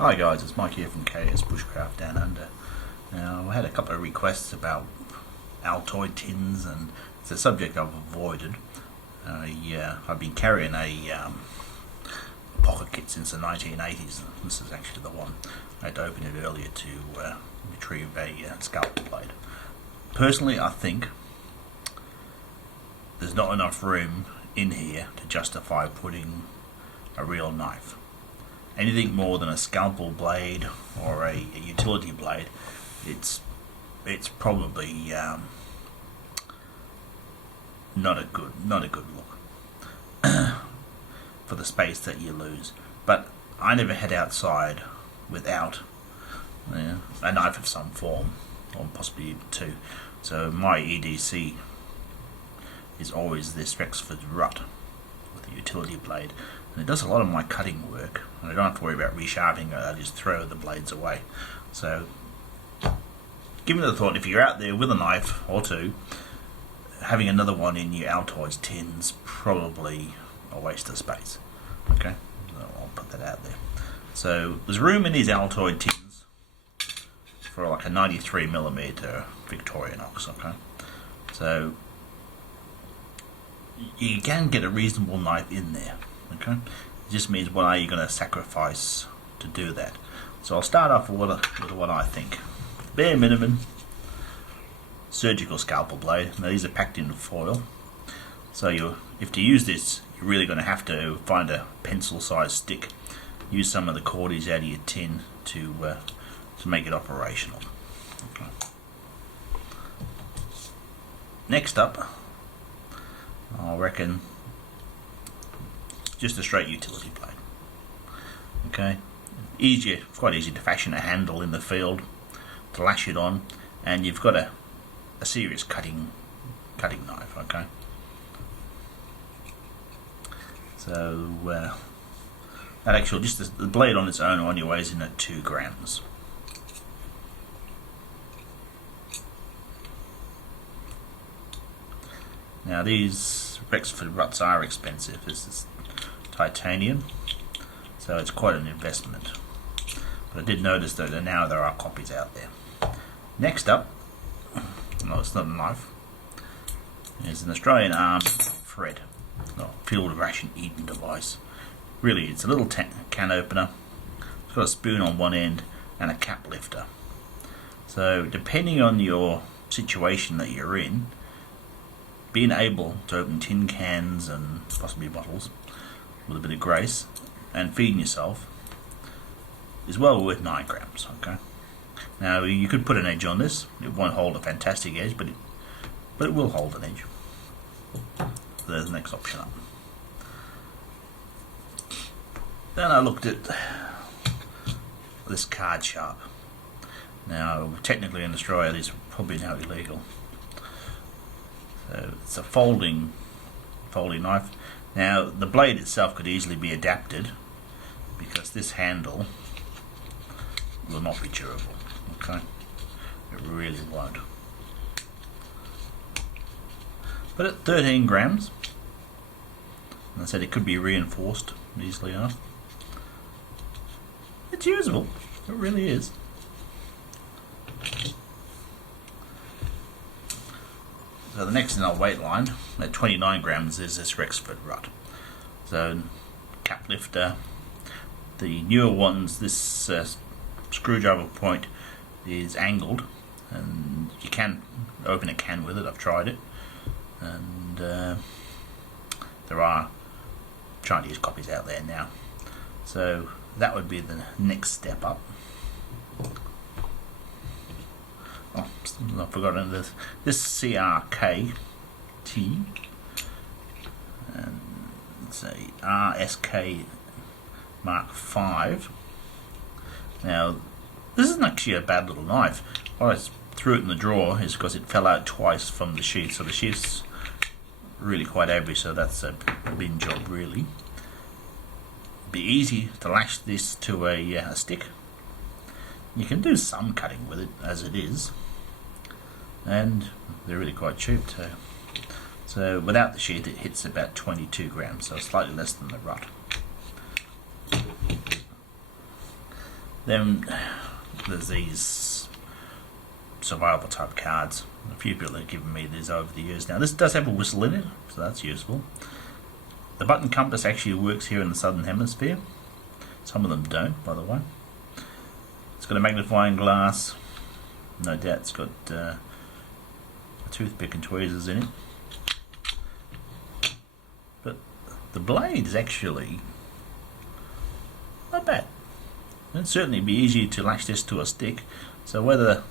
Hi guys, it's Mike here from KS Bushcraft Down Under. Now, I had a couple of requests about Altoid tins, and it's a subject I've avoided. I've been carrying a pocket kit since the 1980s. This is actually the one. I had to open it earlier to retrieve a scalpel blade. Personally, I think there's not enough room in here to justify putting a real knife. Anything more than a scalpel blade or a utility blade, it's probably not a good look for the space that you lose. But I never head outside without a knife of some form, or possibly even two. So my EDC is always this Rexford Rut with a utility blade, and it does a lot of my cutting work, and I don't have to worry about resharpening it. I just throw the blades away. So give it a thought. If you're out there with a knife or two, having another one in your Altoids tin's probably a waste of space. Okay, so I'll put that out there. So there's room in these Altoid tins for like a 93mm Victorinox. Okay, so you can get a reasonable knife in there. Okay, it just means what are you going to sacrifice to do that. So I'll start off with what I think. Bare minimum, surgical scalpel blade. Now these are packed in foil, so if to use this, you're really going to have to find a pencil-sized stick. Use some of the cordage out of your tin to make it operational. Okay. Next up, I reckon just a straight utility blade. Okay, quite easy to fashion a handle in the field to lash it on, and you've got a serious cutting knife. Okay, so that actually just the blade on its own only weighs in at 2 grams. Now these Rexford Ruts are expensive. This is titanium, so it's quite an investment. But I did notice that now there are copies out there. Next up, no, it's not a knife. It's an Australian armed thread, field ration eating device. Really, it's a little can opener. It's got a spoon on one end and a cap lifter. So depending on your situation that you're in, being able to open tin cans and possibly bottles with a bit of grace and feeding yourself is well worth 9 grams. Okay. Now you could put an edge on this. It won't hold a fantastic edge, but it will hold an edge. So there's the next option up. Then I looked at this card sharp. Now technically in Australia this is probably now illegal. So it's a folding knife. Now the blade itself could easily be adapted because this handle will not be durable. Okay, it really won't. But at 13 grams, and I said it could be reinforced easily enough. It's usable. It really is. So the next in our weight line at 29 grams is this Rexford Rut. So cap lifter. The newer ones, this screwdriver point is angled, and you can open a can with it. I've tried it, and there are Chinese copies out there now. So that would be the next step up. Oh, I've forgotten this. This CRKT and it's a RSK Mark 5. Now this isn't actually a bad little knife. Why I threw it in the drawer is because it fell out twice from the sheath. So the sheath's really quite average. So that's a bin job really. Be easy to lash this to a stick. You can do some cutting with it as it is, and they're really quite cheap too. So without the sheath it hits about 22 grams, so slightly less than the Rut. Then there's these survival type cards. A few people have given me these over the years now. This does have a whistle in it, so that's useful. The button compass actually works here in the southern hemisphere. Some of them don't, by the way. It's got a magnifying glass. No doubt it's got a toothpick and tweezers in it. But the blade is actually not bad. It'd certainly be easy to latch this to a stick, so whether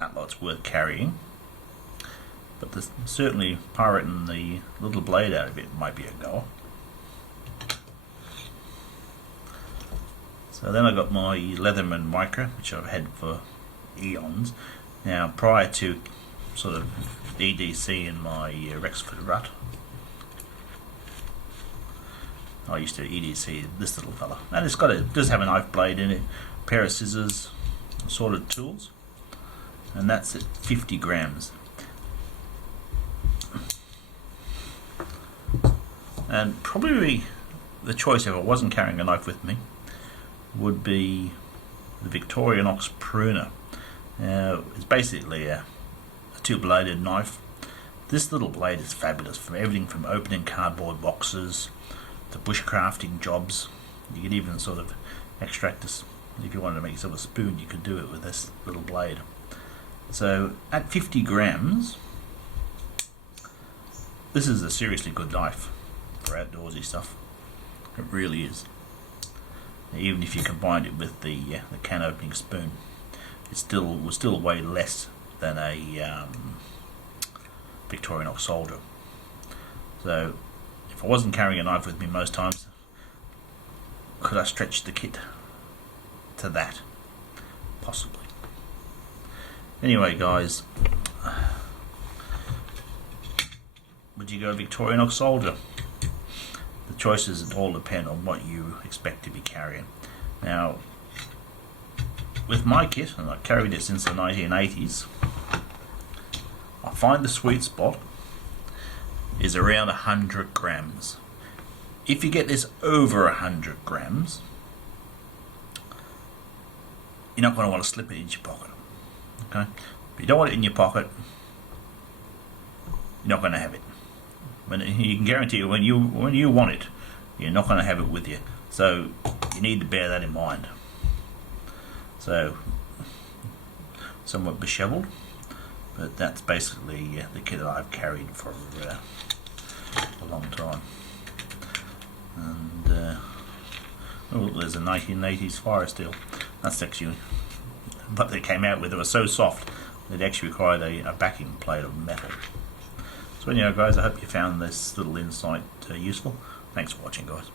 that lot's worth carrying, but certainly pirating the little blade out of it might be a go. So then I got my Leatherman Micro, which I've had for eons. Now, prior to sort of EDC in my Rexford rut, I used to EDC this little fella, and it does have a knife blade in it, a pair of scissors, assorted tools, and that's at 50 grams. And probably the choice, if I wasn't carrying a knife with me, would be the Victorinox Pruner. Now, it's basically a two-bladed knife. This little blade is fabulous for everything from opening cardboard boxes to bushcrafting jobs. You could even sort of extract this. If you wanted to make yourself a spoon, you could do it with this little blade. So at 50 grams, this is a seriously good knife for outdoorsy stuff. It really is. Even if you combined it with the can opening spoon, it was still way less than a Victorinox Soldier. So if I wasn't carrying a knife with me most times, could I stretch the kit to that? Possibly. Anyway, guys, would you go Victorinox Soldier? The choices all depend on what you expect to be carrying. Now, with my kit, and I've carried it since the 1980s, I find the sweet spot is around 100 grams. If you get this over 100 grams, you're not going to want to slip it into your pocket. Okay? If you don't want it in your pocket, you're not going to have it. You can guarantee you when you want it, you're not going to have it with you. So you need to bear that in mind. So somewhat disheveled, but that's basically the kit that I've carried for a long time. And oh, there's a 1980s fire steel. That's actually what they came out with. It was so soft that it actually required a backing plate of metal. So anyway, guys, I hope you found this little insight useful. Thanks for watching, guys.